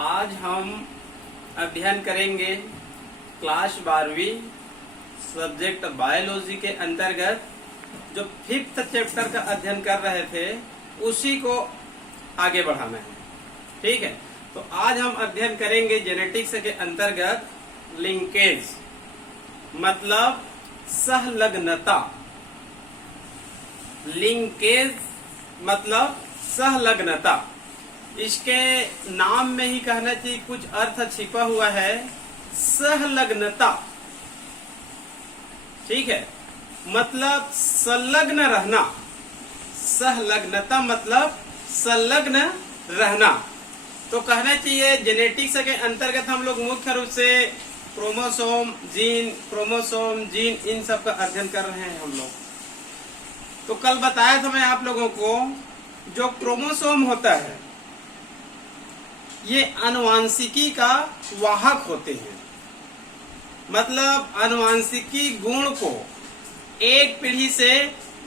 आज हम अध्ययन करेंगे क्लास 12वीं सब्जेक्ट बायोलॉजी के अंतर्गत जो 5th चैप्टर का अध्ययन कर रहे थे उसी को आगे बढ़ाना है। ठीक है, तो आज हम अध्ययन करेंगे जेनेटिक्स के अंतर्गत लिंकेज मतलब सहलग्नता। लिंकेज मतलब सहलग्नता, इसके नाम में ही कहना चाहिए कुछ अर्थ छिपा हुआ है। सहलग्नता, ठीक है, मतलब संलग्न रहना। सहलग्नता मतलब संलग्न रहना। तो कहना चाहिए जेनेटिक्स के अंतर्गत हम लोग मुख्य रूप से क्रोमोसोम जीन इन सब का अध्ययन कर रहे हैं हम लोग। तो कल बताया था मैं आप लोगों को, जो क्रोमोसोम होता है ये आनुवांशिकी का वाहक होते हैं। मतलब आनुवांशिकी गुण को एक पीढ़ी से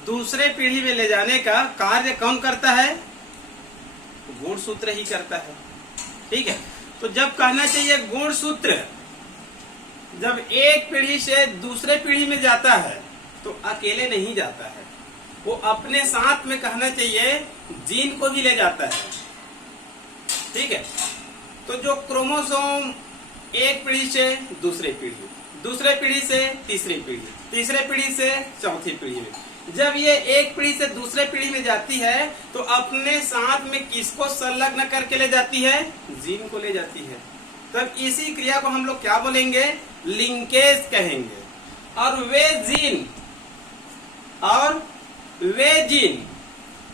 दूसरे पीढ़ी में ले जाने का कार्य कौन करता है? गुणसूत्र ही करता है। ठीक है, तो जब कहना चाहिए गुणसूत्र जब एक पीढ़ी से दूसरे पीढ़ी में जाता है तो अकेले नहीं जाता है, वो अपने साथ में कहना चाहिए जीन को भी ले जाता है। ठीक है, तो जो क्रोमोसोम एक पीढ़ी से दूसरे पीढ़ी से तीसरी पीढ़ी से चौथी पीढ़ी में, जब ये एक पीढ़ी से दूसरे पीढ़ी में जाती है तो अपने साथ में किसको संलग्न करके ले जाती है? जीन को ले जाती है। तब इसी क्रिया को हम लोग क्या बोलेंगे? लिंकेज कहेंगे। और वे जीन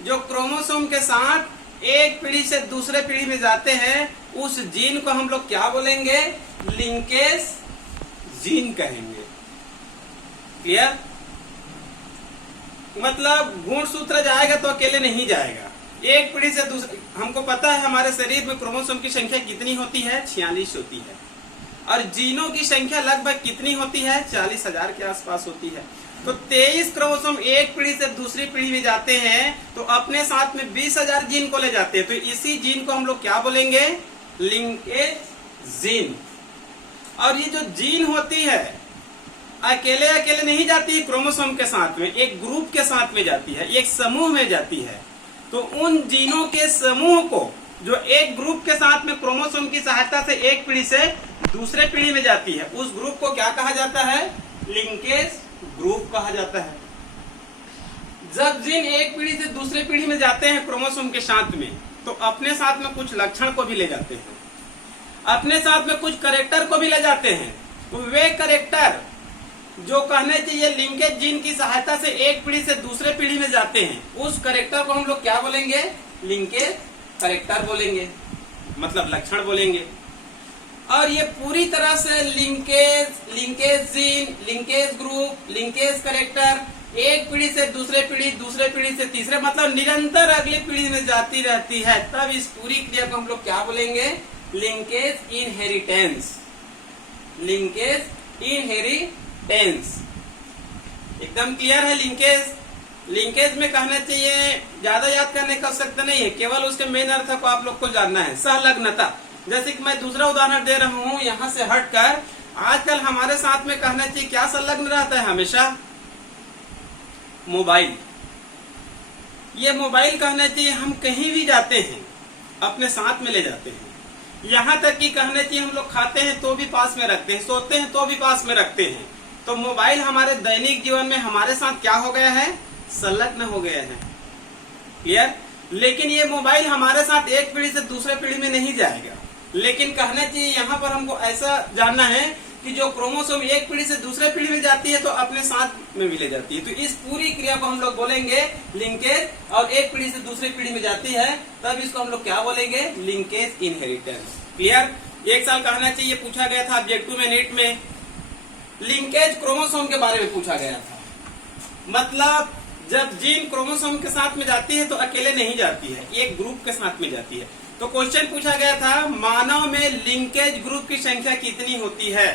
जो क्रोमोसोम के साथ एक पीढ़ी से दूसरे पीढ़ी में जाते हैं, उस जीन को हम लोग क्या बोलेंगे? लिंकेज जीन कहेंगे। क्लियर? मतलब गुणसूत्र जाएगा तो अकेले नहीं जाएगा, एक पीढ़ी से दूसरे। हमको पता है हमारे शरीर में क्रोमोसोम की संख्या कितनी होती है? 46 होती है। और जीनों की संख्या लगभग कितनी होती है? 40,000 के आसपास होती है। तो 23 क्रोमोसोम एक पीढ़ी से दूसरी पीढ़ी में जाते हैं तो अपने साथ में 20,000 जीन को ले जाते हैं। तो इसी जीन को हम लोग क्या बोलेंगे? Linkage gene. और ये जो जीन होती है अकेले नहीं जाती है क्रोमोसोम के साथ में, एक ग्रुप के साथ में जाती है, एक समूह में जाती है। तो उन जीनों के समूह को जो एक ग्रुप के साथ में क्रोमोसोम की सहायता से एक पीढ़ी से दूसरे पीढ़ी में जाती है, उस ग्रुप को क्या कहा जाता है? लिंकेज ग्रुप कहा जाता है। जब जीन एक पीढ़ी से दूसरे पीढ़ी में जाते हैं क्रोमोसोम के साथ में, तो अपने साथ में कुछ लक्षण को भी ले जाते हैं, अपने साथ में कुछ कैरेक्टर को भी ले जाते हैं। तो वे कैरेक्टर जो कहने चाहिए लिंकेज जीन की सहायता से एक पीढ़ी से दूसरे पीढ़ी में जाते हैं, उस कैरेक्टर को हम लोग क्या बोलेंगे? लिंकेज कैरेक्टर बोलेंगे, मतलब लक्षण बोलेंगे। और ये पूरी तरह से linkage gene, linkage group, linkage character एक पीढ़ी से दूसरे पीढ़ी से तीसरे, मतलब निरंतर अगली पीढ़ी में जाती रहती है। तब इस पूरी क्रिया को हम लोग क्या बोलेंगे? Linkage inheritance. लिंकेज इनहेरिटेंस एकदम क्लियर है। लिंकेज में कहना चाहिए, ज्यादा याद करने की आवश्यकता नहीं है, केवल उसके मेन अर्थ को आप लोग को जानना है। सहलग्नता, जैसे कि मैं दूसरा उदाहरण दे रहा हूं यहां से हटकर, आजकल हमारे साथ में कहना चाहिए क्या संलग्न रहता है हमेशा? मोबाइल। ये मोबाइल कहना चाहिए हम कहीं भी जाते हैं अपने साथ में ले जाते हैं। यहाँ तक कि कहना चाहिए हम लोग खाते हैं तो भी पास में रखते हैं, सोते हैं तो भी पास में रखते हैं। तो मोबाइल हमारे दैनिक जीवन में हमारे साथ क्या हो गया है? संलग्न हो गया है। क्लियर? लेकिन ये मोबाइल हमारे साथ एक पीढ़ी से दूसरे पीढ़ी में नहीं जाएगा। लेकिन कहना चाहिए यहाँ पर हमको ऐसा जानना है कि जो क्रोमोसोम एक पीढ़ी से दूसरे पीढ़ी में जाती है तो अपने साथ में भी ले जाती है। तो इस पूरी क्रिया को हम लोग बोलेंगे लिंकेज। और एक पीढ़ी से दूसरी पीढ़ी में जाती है तब इसको हम लोग क्या बोलेंगे? Linkage inheritance. क्लियर? एक साल कहना चाहिए पूछा गया था ऑब्जेक्टिव में, नीट में लिंकेज क्रोमोसोम के बारे में पूछा गया था। मतलब जब जीन क्रोमोसोम के साथ में जाती है तो अकेले नहीं जाती है, एक ग्रुप के साथ में जाती है। तो क्वेश्चन पूछा गया था, मानव में लिंकेज ग्रुप की संख्या कितनी होती है?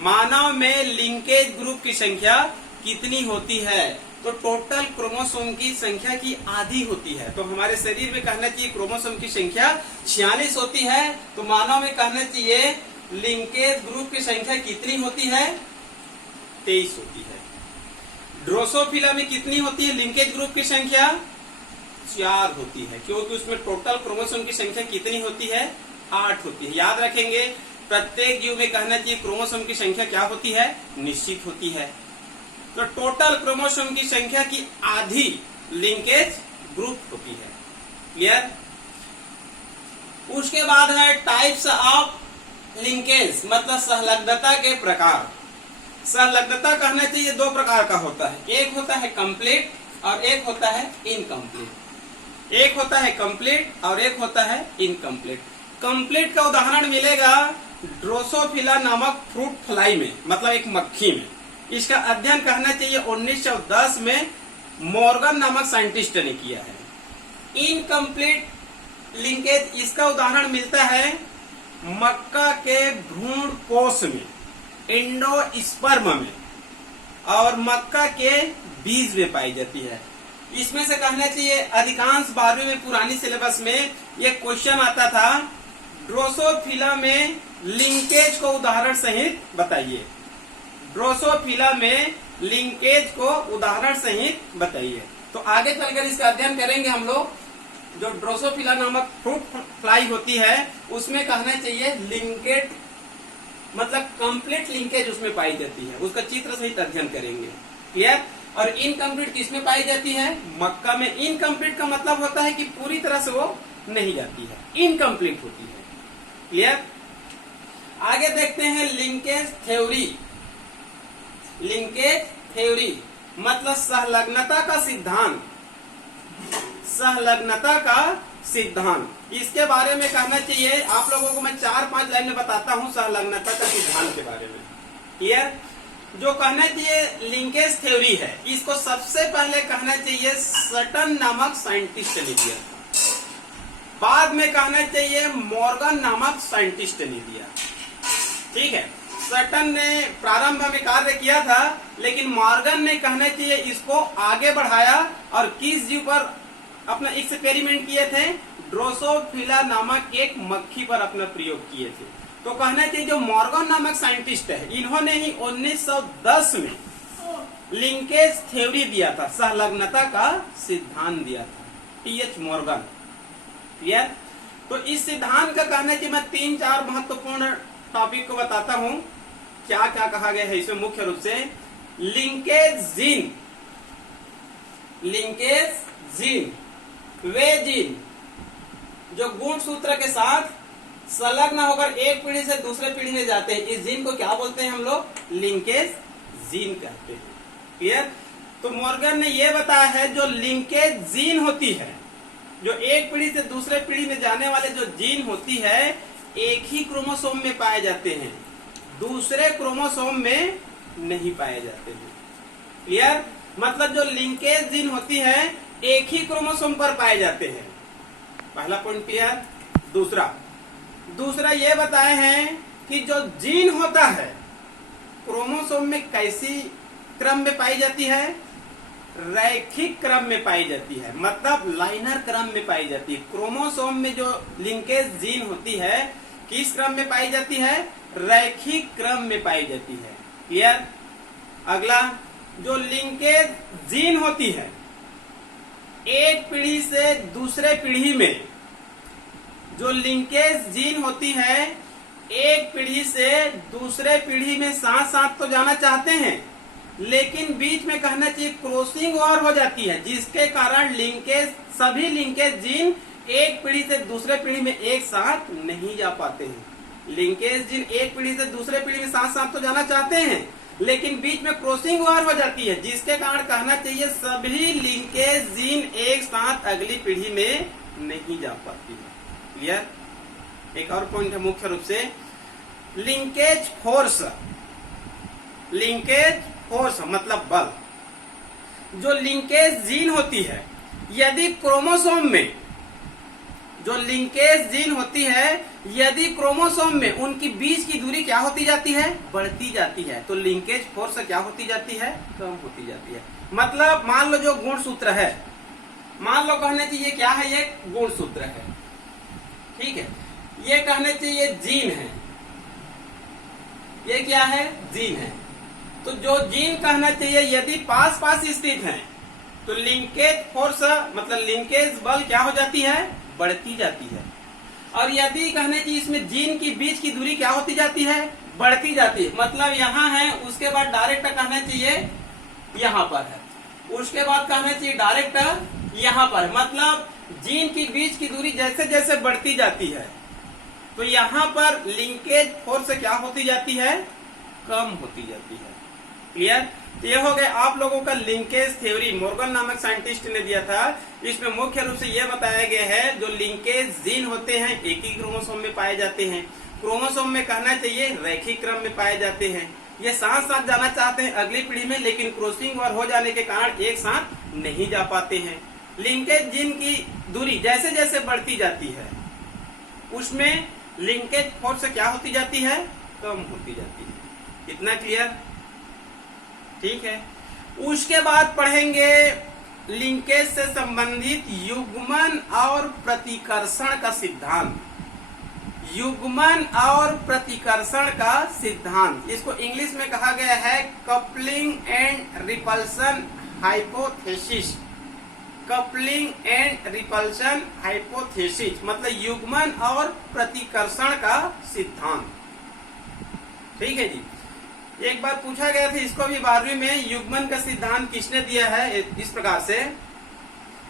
मानव में लिंकेज ग्रुप की संख्या कितनी होती है? तो टोटल क्रोमोसोम की संख्या की आधी होती है। तो हमारे शरीर में कहना चाहिए क्रोमोसोम की संख्या 46 होती है। तो मानव में कहना चाहिए लिंकेज ग्रुप की संख्या कितनी होती है? 23 होती है। ड्रोसोफिला में कितनी होती है लिंकेज ग्रुप की संख्या? 4 होती है, क्योंकि उसमें टोटल क्रोमोसोम की संख्या कितनी होती है? 8 होती है। याद रखेंगे, प्रत्येक जीव में कहना चाहिए क्रोमोसोम की संख्या क्या होती है? निश्चित होती है। तो टोटल क्रोमोसोम की संख्या की आधी लिंकेज ग्रुप होती है। क्लियर? उसके बाद है टाइप्स ऑफ लिंकेज, मतलब संलग्नता के प्रकार। संलग्नता कहना चाहिए 2 प्रकार का होता है, एक होता है कंप्लीट और एक होता है इनकम्प्लीट। एक होता है कंप्लीट और एक होता है इनकम्प्लीट। कंप्लीट का उदाहरण मिलेगा ड्रोसोफिला नामक फ्रूट फ्लाई में, मतलब एक मक्खी में। इसका अध्ययन कहना चाहिए 1910 में मॉर्गन नामक साइंटिस्ट ने किया है। इनकम्प्लीट लिंकेज इसका उदाहरण मिलता है मक्का के भ्रूण कोश में, एंडोस्पर्म में, और मक्का के बीज में पाई जाती है। इसमें से कहना चाहिए अधिकांश 12वीं में पुरानी सिलेबस में यह क्वेश्चन आता था, ड्रोसोफिला में लिंकेज को उदाहरण सहित बताइए। ड्रोसोफिला में लिंकेज को उदाहरण सहित बताइए। तो आगे चलकर इसका अध्ययन करेंगे हम लोग। जो ड्रोसोफिला नामक फ्रूट फ्लाई होती है उसमें कहना चाहिए लिंकेज, मतलब कंप्लीट लिंकेज उसमें पाई जाती है, उसका चित्र सहित अध्ययन करेंगे। क्लियर? और इनकम्प्लीट किसमें पाई जाती है? मक्का में। इनकम्प्लीट का मतलब होता है कि पूरी तरह से वो नहीं जाती है, इनकम्प्लीट होती है। क्लियर? आगे देखते हैं लिंकेज थ्योरी। लिंकेज थ्योरी मतलब संलग्नता का सिद्धांत। संलग्नता का सिद्धांत, इसके बारे में कहना चाहिए आप लोगों को मैं 4-5 लाइन में बताता हूं संलग्नता का सिद्धांत के बारे में। क्लियर? जो कहना चाहिए लिंकेज थ्योरी है, इसको सबसे पहले कहना चाहिए सटन नामक साइंटिस्ट ने दिया था। बाद में कहना चाहिए मॉर्गन नामक साइंटिस्ट ने दिया। ठीक है, सटन ने प्रारंभ में कार्य किया था, लेकिन मॉर्गन ने कहना चाहिए इसको आगे बढ़ाया और किस जीव पर अपना एक्सपेरिमेंट किए थे? ड्रोसोफिला नामक एक मक्खी पर अपना प्रयोग किए थे। तो कहना चाहिए जो मॉर्गन नामक साइंटिस्ट है, इन्होंने ही 1910 में लिंकेज थ्योरी दिया था, संलग्नता का सिद्धांत दिया था, टीएच मॉर्गन। क्लियर? तो इस सिद्धांत का कहना चाहिए मैं 3-4 महत्वपूर्ण टॉपिक को बताता हूं। क्या क्या कहा गया है इसमें? मुख्य रूप से लिंकेज जीन, लिंकेज जीन वे जीन जो गुणसूत्र के साथ संलग्न होकर एक पीढ़ी से दूसरे पीढ़ी में जाते हैं, इस जीन को क्या बोलते हैं हम लोग? लिंकेज जीन कहते हैं। क्लियर? तो मॉर्गन ने यह बताया है जो लिंकेज जीन होती है, जो एक पीढ़ी से दूसरे पीढ़ी में जाने वाले जो जीन होती है, एक ही क्रोमोसोम में पाए जाते हैं, दूसरे क्रोमोसोम में नहीं पाए जाते हैं। क्लियर? मतलब जो लिंकेज जीन होती है एक ही क्रोमोसोम पर पाए जाते हैं। पहला पॉइंट क्लियर। दूसरा ये बताए हैं कि जो जीन होता है क्रोमोसोम में कैसी क्रम में पाई जाती है? रैखिक क्रम में पाई जाती है, मतलब लाइनर क्रम में पाई जाती है। क्रोमोसोम में जो लिंकेज जीन होती है किस क्रम में पाई जाती है? रैखिक क्रम में पाई जाती है। क्लियर? अगला, जो लिंकेज जीन होती है एक पीढ़ी से दूसरे पीढ़ी में, जो लिंकेज जीन होती है एक पीढ़ी से दूसरे पीढ़ी में साथ साथ तो जाना चाहते हैं, लेकिन बीच में कहना चाहिए क्रॉसिंग और हो जाती है, जिसके कारण लिंकेज, सभी लिंकेज जीन एक पीढ़ी से दूसरे पीढ़ी में एक साथ नहीं जा पाते हैं। लिंकेज जीन एक पीढ़ी से दूसरे पीढ़ी में साथ साथ तो जाना चाहते हैं, लेकिन बीच में क्रॉसिंग ओवर हो जाती है, जिसके कारण कहना चाहिए सभी लिंकेज जीन एक साथ अगली पीढ़ी में नहीं जा पाती है। क्लियर? एक और पॉइंट है मुख्य रूप से लिंकेज फोर्स। लिंकेज फोर्स मतलब बल। जो लिंकेज जीन होती है, यदि क्रोमोसोम में, जो लिंकेज जीन होती है यदि क्रोमोसोम में उनकी बीच की दूरी क्या होती जाती है? बढ़ती जाती है, तो लिंकेज फोर्स क्या होती जाती है? कम होती जाती है। मतलब मान लो जो गुणसूत्र है, मान लो कहने चाहिए क्या है, ये गुणसूत्र है, ठीक है, ये कहने चाहिए जीन है, ये क्या है, जीन है। तो जो जीन कहना चाहिए यदि पास पास स्थित है तो लिंकेज फोर्स मतलब लिंकेज बल क्या हो जाती है, बढ़ती जाती है। और यदि कहने चाहिए इसमें जीन की बीच की दूरी क्या होती जाती है, बढ़ती जाती है। मतलब यहाँ है, उसके बाद डायरेक्ट कहना चाहिए यहाँ पर है, उसके बाद कहना चाहिए डायरेक्ट यहाँ पर। मतलब जीन की बीच की दूरी जैसे जैसे बढ़ती जाती है तो यहाँ पर लिंकेज फोर्स क्या होती जाती है, कम होती जाती है। क्लियर? तो ये हो गए आप लोगों का लिंकेज थ्योरी, मोर्गन नामक साइंटिस्ट ने दिया था। इसमें मुख्य रूप से यह बताया गया है जो लिंकेज जीन होते हैं एक ही क्रोमोसोम में पाए जाते हैं, क्रोमोसोम में कहना चाहिए रैखिक क्रम में पाए जाते हैं। ये साथ साथ जाना चाहते हैं अगली पीढ़ी में, लेकिन क्रॉसिंग ओवर हो जाने के कारण एक साथ नहीं जा पाते हैं। लिंकेज जीन की दूरी जैसे जैसे बढ़ती जाती है उसमें लिंकेज फोर्स क्या होती जाती है, कम होती जाती है। इतना क्लियर? ठीक है। उसके बाद पढ़ेंगे लिंकेज से संबंधित युग्मन और प्रतिकर्षण का सिद्धांत। युग्मन और प्रतिकर्षण का सिद्धांत, इसको इंग्लिश में कहा गया है coupling and repulsion hypothesis. Coupling and repulsion hypothesis मतलब युग्मन और प्रतिकर्षण का सिद्धांत। ठीक है जी। एक बार पूछा गया था इसको भी 12वीं में, युग्मन का सिद्धांत किसने दिया है, इस प्रकार से।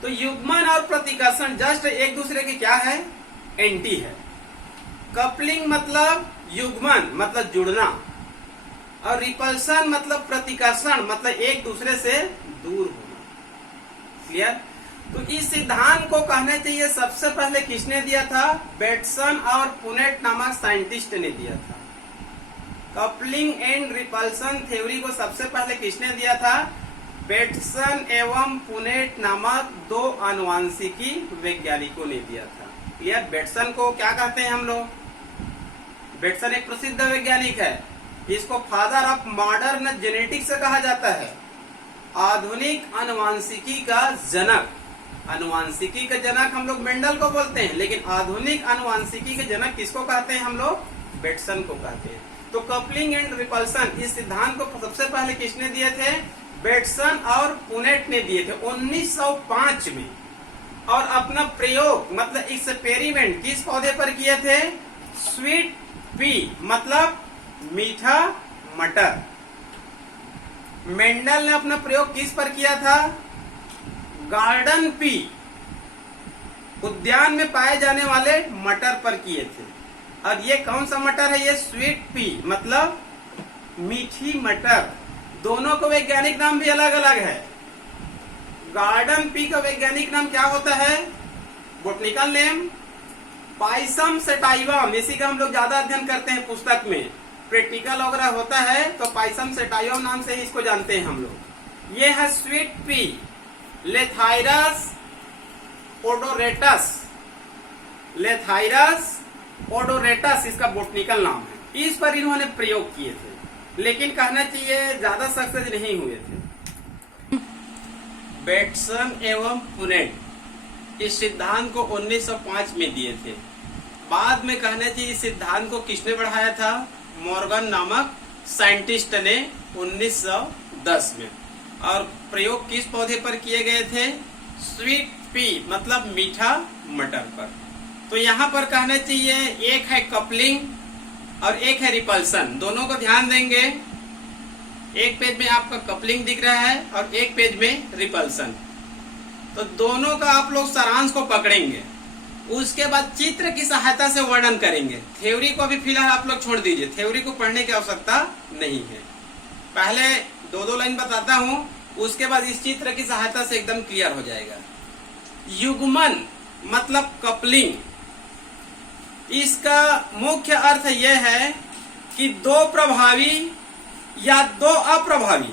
तो युग्मन और प्रतिकर्षण जस्ट एक दूसरे के क्या है, एंटी है। कपलिंग मतलब युग्मन मतलब जुड़ना, और रिपल्सन मतलब प्रतिकर्षण मतलब एक दूसरे से दूर होना। क्लियर? तो इस सिद्धांत को कहना चाहिए सबसे पहले किसने दिया था, बेटसन और पुनेट नामक साइंटिस्ट ने दिया था। कपलिंग एंड रिपल्सन थ्योरी को सबसे पहले किसने दिया था, बेटसन एवं पुनेट नामक दो आनुवांशिकी वैज्ञानिकों ने दिया था। क्लियर? बेटसन को क्या कहते हैं हम लोग, बेटसन एक प्रसिद्ध वैज्ञानिक है, इसको फादर ऑफ मॉडर्न जेनेटिक्स से कहा जाता है, आधुनिक आनुवांशिकी का जनक। आनुवांशिकी का जनक हम लोग मेंडल को बोलते हैं, लेकिन आधुनिक आनुवांशिकी के जनक किसको कहते हैं हम लोग, बेटसन को कहते हैं। तो कपलिंग एंड रिपल्सन इस सिद्धांत को सबसे पहले किसने दिए थे, बेटसन और पुनेट ने दिए थे 1905 में। और अपना प्रयोग मतलब एक्सपेरिमेंट किस पौधे पर किए थे, स्वीट पी मतलब मीठा मटर। मेंडल ने अपना प्रयोग किस पर किया था, गार्डन पी उद्यान में पाए जाने वाले मटर पर किए थे। और ये कौन सा मटर है, ये स्वीट पी मतलब मीठी मटर। दोनों को वैज्ञानिक नाम भी अलग अलग है। गार्डन पी का वैज्ञानिक नाम क्या होता है, बोटनिकल नेम पाइसम सेटाइवम। इसी का हम लोग ज्यादा अध्ययन करते हैं पुस्तक में, प्रैक्टिकल वगैरह होता है तो पाइसम सेटाइवम नाम से ही इसको जानते हैं हम लोग। ये है स्वीट पी, लेथाइरस ओडोरेटस। लेथाइरस ओडोरेटस इसका बोटनिकल नाम है। इस पर इन्होंने प्रयोग किए थे, लेकिन कहना चाहिए ज्यादा सक्सेस नहीं हुए थे। बेटसन एवं पुनेट इस सिद्धांत को 1905 में दिए थे। बाद में कहना चाहिए इस सिद्धांत को किसने बढ़ाया था, मॉर्गन नामक साइंटिस्ट ने 1910 में। और प्रयोग किस पौधे पर किए गए थे, स्वीट पी मतलब मीठा मटर पर। तो यहाँ पर कहना चाहिए एक है कपलिंग और एक है रिपल्सन। दोनों को ध्यान देंगे, एक पेज में आपका कपलिंग दिख रहा है और एक पेज में रिपल्सन। तो दोनों का आप लोग सारांश को पकड़ेंगे, उसके बाद चित्र की सहायता से वर्णन करेंगे। थ्योरी को अभी फिलहाल आप लोग छोड़ दीजिए, थ्योरी को पढ़ने की आवश्यकता नहीं है। पहले दो लाइन बताता हूँ, उसके बाद इस चित्र की सहायता से एकदम क्लियर हो जाएगा। युग्मन मतलब कपलिंग, इसका मुख्य अर्थ यह है कि दो प्रभावी या दो अप्रभावी।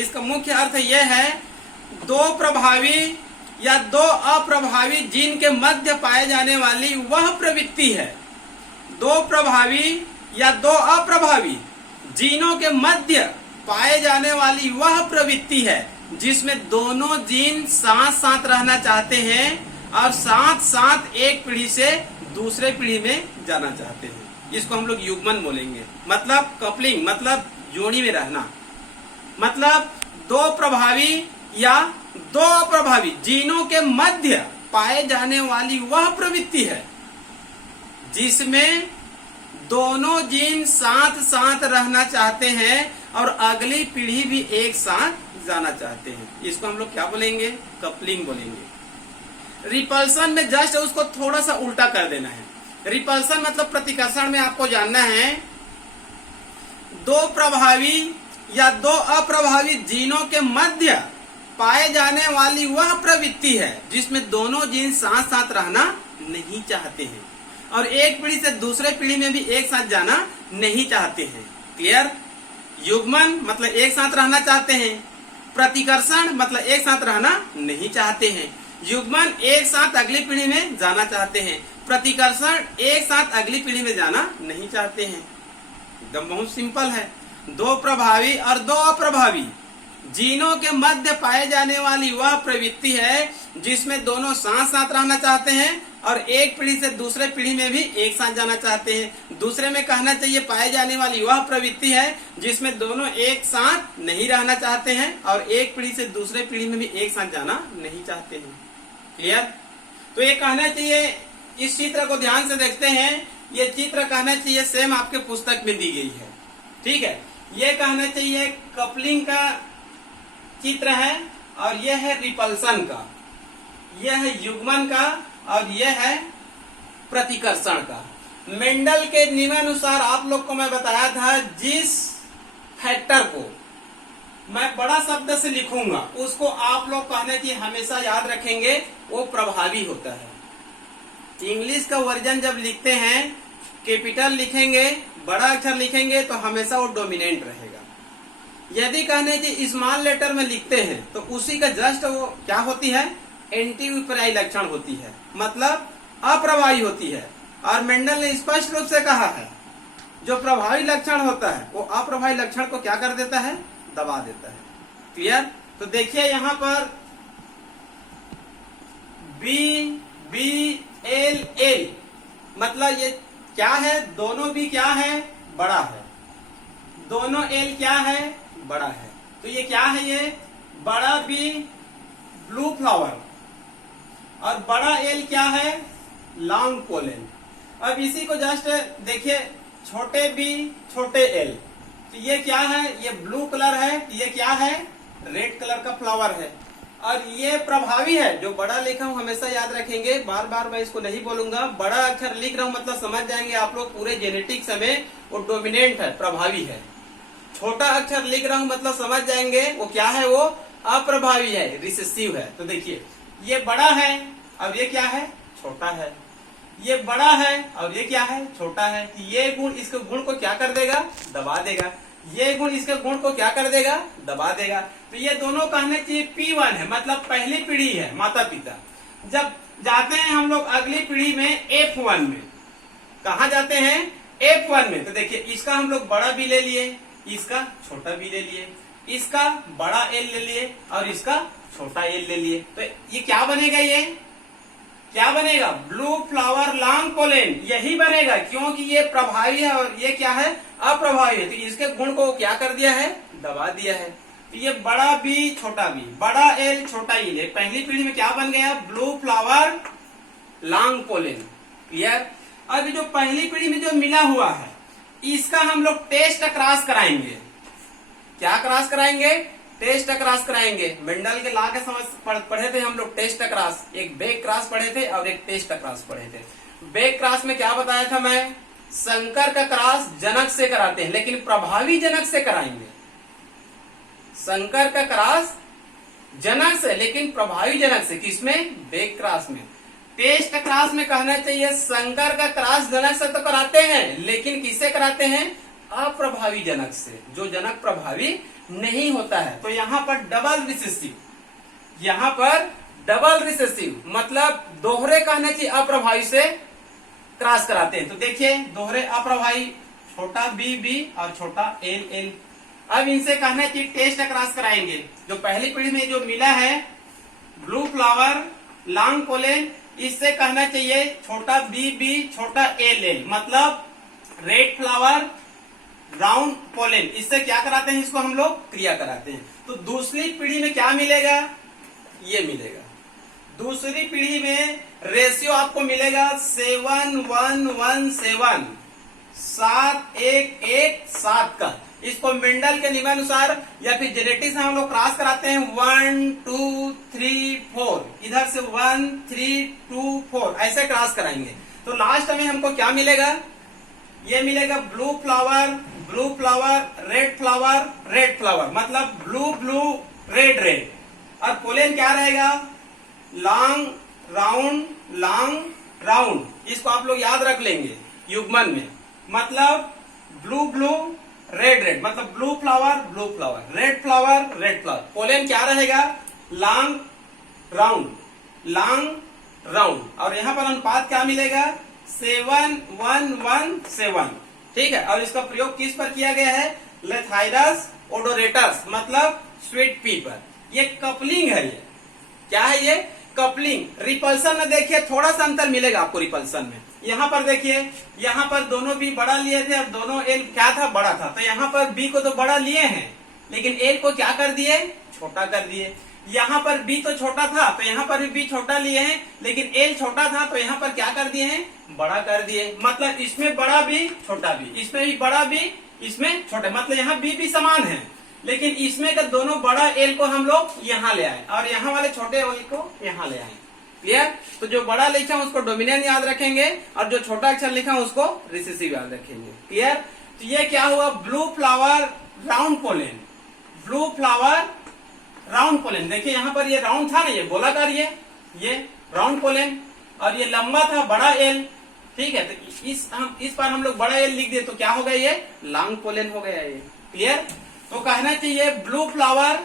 इसका मुख्य अर्थ यह है दो प्रभावी या दो अप्रभावी जीन के मध्य पाए जाने वाली वह प्रवृत्ति है। दो प्रभावी या दो अप्रभावी जीनों के मध्य पाए जाने वाली वह प्रवृत्ति है जिसमें दोनों जीन साथ साथ रहना चाहते हैं और साथ साथ एक पीढ़ी से दूसरे पीढ़ी में जाना चाहते हैं। इसको हम लोग युग्मन बोलेंगे। मतलब कपलिंग, मतलब जोड़ी में रहना, मतलब दो प्रभावी या दो अप्रभावी जीनों के मध्य पाए जाने वाली वह प्रवृत्ति है जिसमें दोनों जीन साथ साथ रहना चाहते हैं और अगली पीढ़ी भी एक साथ जाना चाहते हैं। इसको हम लोग क्या बोलेंगे? कपलिंग बोलेंगे। रिपल्सन में जस्ट उसको थोड़ा सा उल्टा कर देना है। रिपल्सन मतलब प्रतिकर्षण में आपको जानना है दो प्रभावी या दो अप्रभावी जीनों के मध्य पाए जाने वाली वह प्रवृत्ति है जिसमें दोनों जीन साथ साथ रहना नहीं चाहते हैं और एक पीढ़ी से दूसरे पीढ़ी में भी एक साथ जाना नहीं चाहते हैं। क्लियर? युग्मन मतलब एक साथ रहना चाहते हैं, प्रतिकर्षण मतलब एक साथ रहना नहीं चाहते हैं, युग्मन एक साथ अगली पीढ़ी में जाना चाहते हैं, प्रतिकर्षण एक साथ अगली पीढ़ी में जाना नहीं चाहते हैं। एकदम बहुत सिंपल है। दो प्रभावी और दो अप्रभावी जीनों के मध्य पाए जाने वाली वह प्रवृत्ति है जिसमें दोनों साथ साथ रहना चाहते हैं और एक पीढ़ी से दूसरे पीढ़ी में भी एक साथ जाना चाहते हैं। दूसरे में कहना चाहिए पाए जाने वाली वह प्रवृत्ति है जिसमें दोनों एक साथ नहीं रहना चाहते हैं और एक पीढ़ी से दूसरे पीढ़ी में भी एक साथ जाना नहीं चाहते हैं। क्लियर? तो ये कहना चाहिए, इस चित्र को ध्यान से देखते हैं, ये चित्र कहना चाहिए सेम आपके पुस्तक में दी गई है। ठीक है, ये कहना चाहिए कपलिंग का चित्र है और यह है रिपल्सन का, यह है युग्मन का और यह है प्रतिकर्षण का। मेंडल के नियमानुसार आप लोग को मैं बताया था जिस फैक्टर को मैं बड़ा शब्द से लिखूंगा उसको आप लोग कहने की हमेशा याद रखेंगे, वो प्रभावी होता है। इंग्लिश का वर्जन जब लिखते हैं कैपिटल लिखेंगे, बड़ा अक्षर लिखेंगे तो हमेशा वो डोमिनेंट रहेगा। यदि कहने की स्मॉल लेटर में लिखते हैं तो उसी का जस्ट वो क्या होती है? एंटी विपरीत लक्षण होती है, मतलब अप्रभावी होती है। और मेंडल ने स्पष्ट रूप से कहा है जो प्रभावी लक्षण होता है वो अप्रभावी लक्षण को क्या कर देता है? दबा देता है। क्लियर? तो देखिए यहाँ पर बी बी एल एल मतलब ये क्या है? दोनों भी क्या है? बड़ा है। दोनों एल क्या है? बड़ा है। तो ये क्या है? ये बड़ा बी ब्लू फ्लावर और बड़ा एल क्या है? Long pollen. अब इसी को जस्ट देखिए, छोटे बी छोटे एल, तो ये क्या है? ये ब्लू कलर है, ये क्या है? रेड कलर का फ्लावर है। और ये प्रभावी है, जो बड़ा लिखा हूं हमेशा याद रखेंगे, बार बार मैं इसको नहीं बोलूंगा। बड़ा अक्षर लिख रहा हूं मतलब समझ जाएंगे आप लोग पूरे जेनेटिक्स में वो डोमिनेंट है, प्रभावी है। छोटा अक्षर लिख रहा हूं मतलब समझ जाएंगे वो क्या है? वो अप्रभावी है, रिसेसिव है। तो देखिए ये बड़ा है और ये क्या है? छोटा है। ये बड़ा है और ये क्या है? छोटा है। ये गुण इसके गुण को क्या कर देगा? दबा देगा। ये गुण इसके गुण को क्या कर देगा? दबा देगा। तो ये दोनों कहने चाहिए P1 है, मतलब पहली पीढ़ी है, माता पिता। जब जाते हैं हम लोग अगली पीढ़ी में F1 में, कहा जाते हैं? F1 में। तो देखिए इसका हम लोग बड़ा भी ले लिए, इसका छोटा भी ले लिए, इसका बड़ा एल ले लिए और इसका छोटा एल ले लिए। तो ये क्या बनेगा? ये क्या बनेगा? ब्लू फ्लावर लॉन्ग पोलेन, यही बनेगा क्योंकि ये प्रभावी है और ये क्या है? अप्रभावी है। तो इसके गुण को क्या कर दिया है? दबा दिया है। तो ये बड़ा बी छोटा बी, बड़ा एल छोटा एल है। पहली पीढ़ी में क्या बन गया? Blue flower long pollen. Clear? अभी जो पहली पीढ़ी में जो मिला हुआ है इसका हम लोग टेस्ट क्रॉस कराएंगे। क्या क्रॉस कराएंगे? टेस्ट क्रॉस कराएंगे। मेंडल के लॉ के समझ पढ़े थे हम लोग टेस्ट क्रॉस, एक बैक क्रॉस पढ़े थे और एक टेस्ट क्रॉस पढ़े थे। बैक क्रॉस में क्या बताया था मैं? संकर का क्रॉस जनक से कराते हैं लेकिन प्रभावी जनक से कराएंगे। संकर का क्रॉस जनक से लेकिन प्रभावी जनक से, किसमें? बैक क्रॉस में। टेस्ट क्रॉस में कहना चाहिए संकर का क्रॉस जनक से तो कराते हैं लेकिन किससे कराते हैं? अप्रभावी जनक से, जो जनक प्रभावी नहीं होता है। तो यहाँ पर डबल रिसेसिव, यहाँ पर डबल रिसेसिव मतलब दोहरे कहना चाहिए अप्रभावी से क्रॉस कराते हैं। तो देखिए दोहरे अप्रभावी, छोटा बी बी और छोटा एल एल। अब इनसे कहना है कि टेस्ट क्रॉस कराएंगे। जो पहली पीढ़ी में जो मिला है ब्लू फ्लावर लॉन्ग पोलेन, इससे कहना चाहिए छोटा बी बी छोटा एल एल, मतलब रेड फ्लावर राउंड पोलेन। इससे क्या कराते हैं, इसको हम लोग क्रिया कराते हैं। तो दूसरी पीढ़ी में क्या मिलेगा, ये मिलेगा। दूसरी पीढ़ी में रेशियो आपको मिलेगा 7:1:1:7, 7:1:1:7 का। इसको मेंडल के नियमानुसार या फिर जेनेटिक्स से हम लोग क्रॉस कराते हैं 1 2 3 4, इधर से 1 3 2 4 ऐसे क्रॉस कराएंगे। तो लास्ट में हमको क्या मिलेगा, ये मिलेगा ब्लू फ्लावर रेड फ्लावर, मतलब ब्लू ब्लू रेड रेड। और पोलेन क्या रहेगा, लॉन्ग राउंड। इसको आप लोग याद रख लेंगे युग्मन में, मतलब ब्लू ब्लू रेड रेड, मतलब blue flower red flower. Pollen क्या रहेगा, लॉन्ग राउंड। और यहाँ पर अनुपात क्या मिलेगा 7:1:1:7, ठीक है। और इसका प्रयोग किस पर किया गया है, लेथाइरस ओडोरेटस, मतलब स्वीट पी पर। ये कपलिंग है, ये क्या है, ये कपलिंग। रिपल्सन में देखिए थोड़ा सा अंतर मिलेगा आपको रिपल्सन में। यहाँ पर देखिए, यहाँ पर दोनों बी बड़ा लिए थे और दोनों एल क्या था, बड़ा था। तो यहाँ पर बी को तो बड़ा लिए हैं, लेकिन एल को क्या कर दिए, छोटा कर दिए। यहाँ पर बी तो छोटा था तो यहाँ पर भी बी छोटा लिए हैं, लेकिन एल छोटा था तो यहाँ पर क्या कर दिए हैं, बड़ा कर दिए। मतलब इसमें बड़ा भी छोटा भी, इसमें भी बड़ा भी इसमें छोटा, मतलब यहाँ बी समान है, लेकिन इसमें का दोनों बड़ा एल को हम लोग यहाँ ले आए और यहाँ वाले छोटे एल को यहाँ ले आए। क्लियर। तो जो बड़ा लिखा उसको डोमिनेंट याद रखेंगे और जो छोटा अक्षर लिखा उसको रिसेसिव याद रखेंगे। क्लियर। तो ये क्या हुआ, ब्लू फ्लावर राउंड पोलेन, देखिए यहाँ पर ये राउंड था ना, ये गोलाकार, ये राउंड पोलेन, और ये लंबा था बड़ा एल, ठीक है। तो इस पर हम लोग बड़ा एल लिख दिए तो क्या हो गया, ये लॉन्ग पोलेन हो गया ये। क्लियर। तो कहना चाहिए ब्लू फ्लावर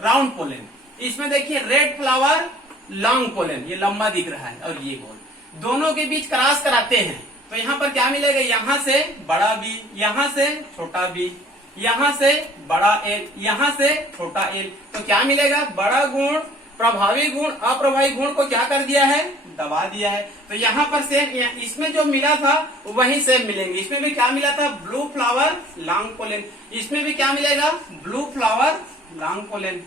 राउंड पोलेन, इसमें देखिए रेड फ्लावर लॉन्ग पोलेन, ये लंबा दिख रहा है और ये गोल, दोनों के बीच क्रॉस कराते हैं तो यहाँ पर क्या मिलेगा, यहाँ से बड़ा बी, यहाँ से छोटा बी, यहाँ से बड़ा एल, यहाँ से छोटा एल। तो क्या मिलेगा, बड़ा गुण प्रभावी गुण अप्रभावी गुण को क्या कर दिया है, दबा दिया है। तो यहाँ पर सेम, इसमें जो मिला था वही सेम मिलेंगे। इसमें भी क्या मिला था, ब्लू फ्लावर लॉन्ग पोलेन, इसमें भी क्या मिलेगा, blue flower long pollen.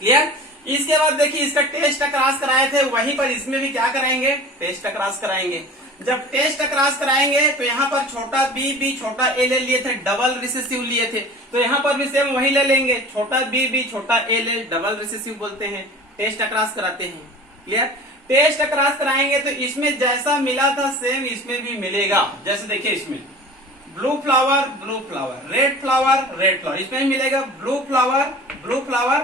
Clear. इसके बाद देखिए इसका टेस्ट क्रॉस कराए थे, वहीं पर इसमें भी क्या कराएंगे, टेस्ट क्रॉस कराएंगे। जब टेस्ट क्रॉस कराएंगे तो यहाँ पर छोटा बी छोटा एल लिए थे, डबल रिसेसिव लिए थे, तो यहाँ पर भी सेम वही ले लेंगे, छोटा बी छोटा एल डबल रिसेसिव बोलते हैं, टेस्ट क्रॉस कराते हैं। क्लियर। टेस्ट क्रॉस कराएंगे तो इसमें जैसा मिला था सेम इसमें भी मिलेगा। जैसे देखिए इसमें ब्लू फ्लावर रेड फ्लावर, इसमें मिलेगा ब्लू फ्लावर